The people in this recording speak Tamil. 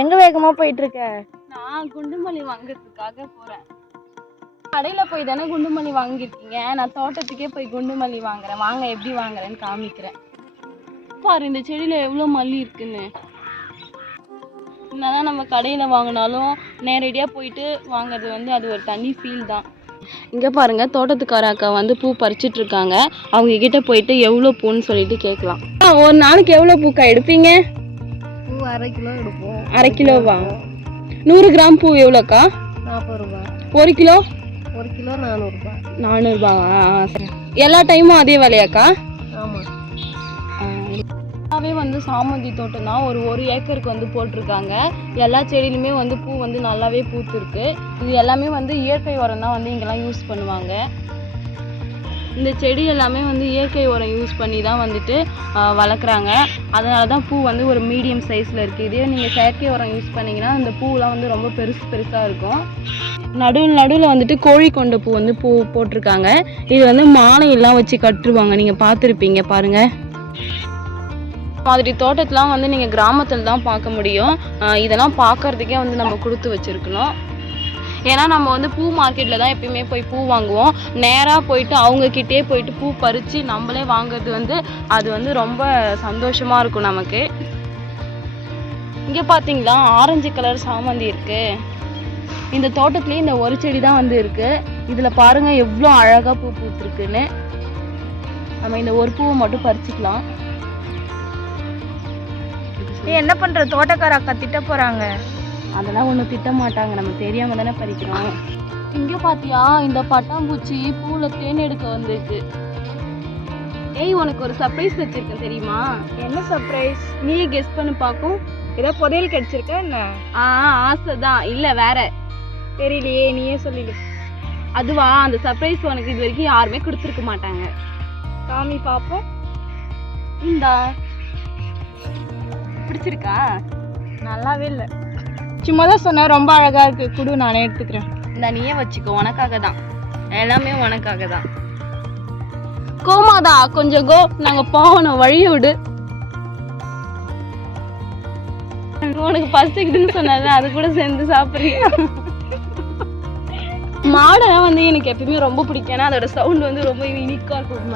எங்க வேகமா போயிட்டு இருக்க? நான் குண்டுமல்லி வாங்குறதுக்காக போறேன். கடையில போய் தானே குண்டுமல்லி வாங்கியிருக்கீங்க, நான் தோட்டத்துக்கே போய் குண்டுமல்லி வாங்குறேன். வாங்க எப்படி வாங்குறேன்னு காமிக்கிறேன். பாரு இந்த செடியில எவ்வளோ மல்லி இருக்குன்னு. என்னதான் நம்ம கடையில் வாங்கினாலும் நேரடியாக போயிட்டு வாங்குறது வந்து அது ஒரு தனி ஃபீல் தான். இங்கே பாருங்க, தோட்டத்துக்கார அக்கா வந்து பூ பறிச்சிட்டு இருக்காங்க. அவங்க கிட்ட போயிட்டு எவ்வளோ பூன்னு சொல்லிட்டு கேட்கலாம். ஒரு நாளைக்கு எவ்வளோ பூக்கா எடுப்பீங்க? பூ 1/2 கிலோ எடுப்போம். 1/2 கிலோவா? 100 கிராம் பூ எவ்வளோக்கா? 40 ரூபா. 1 கிலோ? 1 கிலோ 400 ரூபா. 400 ரூபாவா? சரி. எல்லா டைமும் அதே விலையாக்கா? ஆமாம். வந்து சாமந்தி தோட்டம் தான். ஒரு ஏக்கருக்கு வந்து போட்டிருக்காங்க. எல்லா செடியிலுமே வந்து பூ வந்து நல்லாவே பூத்துருக்கு. இது எல்லாமே வந்து இயற்கை உரம் தான் வந்து இங்கெல்லாம் யூஸ் பண்ணுவாங்க. இந்த செடி எல்லாமே வந்து இயற்கை உரம் யூஸ் பண்ணி தான் வந்துட்டு வளர்க்குறாங்க. அதனால தான் பூ வந்து ஒரு மீடியம் சைஸில் இருக்குது. இதே நீங்கள் செயற்கை உரம் யூஸ் பண்ணிங்கன்னா இந்த பூவெலாம் வந்து ரொம்ப பெருசாக இருக்கும். நடுவில் வந்துட்டு கோழி கொண்ட பூ வந்து பூ போட்டிருக்காங்க. இது வந்து மாலையெல்லாம் வச்சு கட்டுருவாங்க. நீங்கள் பார்த்துருப்பீங்க பாருங்கள். மாதிரி தோட்டத்தெலாம் வந்து நீங்கள் கிராமத்தில் தான் பார்க்க முடியும். இதெல்லாம் பார்க்கறதுக்கே வந்து நம்ம கொடுத்து வச்சுருக்கணும். ஏன்னா நம்ம வந்து பூ மார்க்கெட்டில் தான் எப்பயுமே போய் பூ வாங்குவோம். நேராக போயிட்டு அவங்கக்கிட்டே போயிட்டு பூ பறித்து நம்மளே வாங்குறது வந்து அது வந்து ரொம்ப சந்தோஷமாக இருக்கும் நமக்கு. இங்கே பார்த்தீங்களா, ஆரஞ்சு கலர் சாமந்தி இருக்குது. இந்த தோட்டத்துலேயே இந்த ஒரு செடி தான் வந்து இருக்குது. இதில் பாருங்கள் எவ்வளோ அழகாக பூ பூத்துருக்குன்னு. நம்ம இந்த ஒரு பூவை மட்டும் பறிச்சுக்கலாம். என்ன பண்ற? தோட்டக்கார அக்கா திட்ட போறாங்க. அதெல்லாம் ஒன்றும் திட்ட மாட்டாங்க, நம்ம தெரியாம தானே பறிக்கிறோம். இங்கே பார்த்தியா, இந்த பட்டாம்பூச்சி பூவில் தேன் எடுக்க வந்திருக்கு. ஏய், உனக்கு ஒரு சர்ப்ரைஸ் வச்சிருக்கேன் தெரியுமா? என்ன சர்ப்ரைஸ்? நீயே கெஸ் பண்ணி பார்க்கும். ஏதோ புதையல் கிடைச்சிருக்க என்ன? ஆசை தான், இல்லை வேற. தெரியலையே, நீயே சொல்லிடு. அதுவா, அந்த சர்ப்ரைஸ் உனக்கு இது வரைக்கும் யாருமே கொடுத்துருக்க மாட்டாங்க. காமி பார்ப்போம். இந்தா, பிடிச்சிருக்கா? நல்லாவே இல்லை. சும்மா தான் சொன்னேன், ரொம்ப அழகா இருக்கு, குடு நானே எடுத்துக்கிறேன். இந்த நீயே வச்சுக்கோ, உனக்காக தான், எல்லாமே உனக்காக தான். கோமாதா கொஞ்சம் நாங்க போகணும், வழிய விடு. உனக்கு பசிக்குதுன்னு சொன்னால அது கூட சேர்ந்து சாப்பிடுறியா? மாடெல்லாம் வந்து எனக்கு எப்பயுமே ரொம்ப பிடிக்கும். ஏன்னா அதோட சவுண்ட் வந்து ரொம்ப யூனிக்கா இருக்கும்.